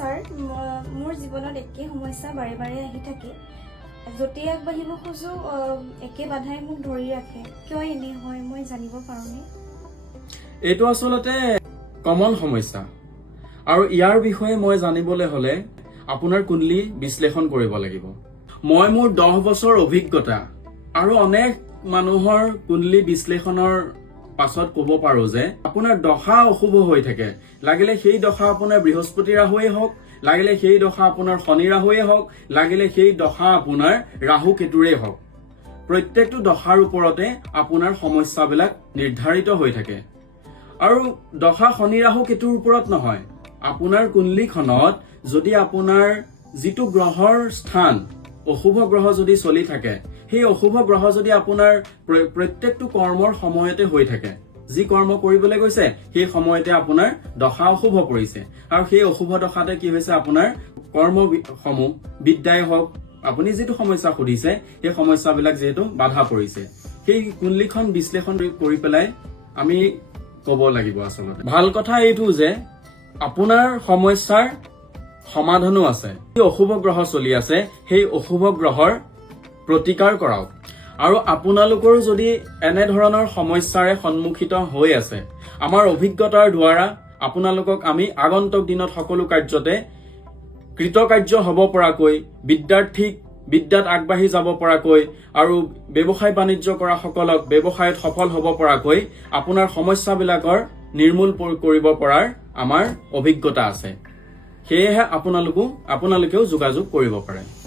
sir মোৰ জীৱনত একে সমস্যা বাৰে বাৰে আহি থাকে য'তেই আগবাঢ়িব খোজো একে বাধাই মোক ধৰি ৰাখে কিয় এনে হয় মই জানিব পাৰোঁনে এইটো আচলতে কমন সমস্যা আৰু ইয়াৰ বিষয়ে মই জানিবলৈ হলে আপোনাৰ কুণ্ডলী বিশ্লেষণ কৰিব লাগিব মই মোৰ 10 বছৰ অভিজ্ঞতা আৰু অনেক মানুহৰ কুণ্ডলী বিশ্লেষণৰ পাছত ক'ব পাৰো যে আপোনাৰ দশা অশুভ হৈ থাকে লাগিলে সেই দশা আপোনাৰ বৃহস্পতি ৰাহুৱে হওক লাগিলে সেই দশা আপোনাৰ শনি ৰাহুৱে হওক লাগিলে সেই দশা আপোনাৰ ৰাহু কেতুৰে হওক প্ৰত্যেকটো দশাৰ ওপৰতে আপোনাৰ সমস্যাবিলাক নিৰ্ধাৰিত হৈ থাকে আৰু দশা শনি ৰাহু কেতুৰ ওপৰত নহয় আপোনাৰ কুণ্ডলীখনত যদি আপোনাৰ যিটো গ্ৰহৰ স্থান অশুভ গ্ৰহ যদি চলি থাকে সেই অশুভ গ্ৰহ যদি আপোনাৰ প্ৰত্যেকটো কৰ্মৰ সময়তে হৈ থাকে যি কৰ্ম কৰিবলৈ গৈছে সেই সময়তে আপোনাৰ দশা অশুভ পৰিছে আৰু সেই অশুভ দশাতে কি হৈছে আপোনাৰ কৰ্মসমূহ বিদ্যাই হওক আপুনি যিটো সমস্যা সুধিছে সেই সমস্যাবিলাক যেহেতু বাধা পৰিছে সেই কুণ্ডলীখন বিশ্লেষণ কৰি পেলাই আমি ক'ব লাগিব আচলতে ভাল কথা এইটো যে আপোনাৰ সমস্যাৰ সমাধানো আছে যি অশুভ গ্ৰহ চলি আছে সেই অশুভ গ্ৰহৰ প্ৰতিকাৰ কৰাওক আৰু আপোনালোকৰ যদি এনে ধৰণৰ সমস্যাৰে সন্মুখিত হৈ আছে আমাৰ অভিজ্ঞতাৰ দ্বাৰা আপোনালোকক আমি আগন্তুক দিনত সকলো কাৰ্যতে কৃতকাৰ্য হ'ব পৰাকৈ বিদ্যাৰ্থীক বিদ্যাত আগবাঢ়ি যাব পৰাকৈ আৰু ব্যৱসায় বাণিজ্য কৰা সকলক ব্যৱসায়ত সফল হ'ব পৰাকৈ আপোনাৰ সমস্যাবিলাকৰ নিৰ্মূল কৰিব পৰাৰ আমাৰ অভিজ্ঞতা আছে সেয়েহে আপোনালোকেও যোগাযোগ কৰিব পাৰে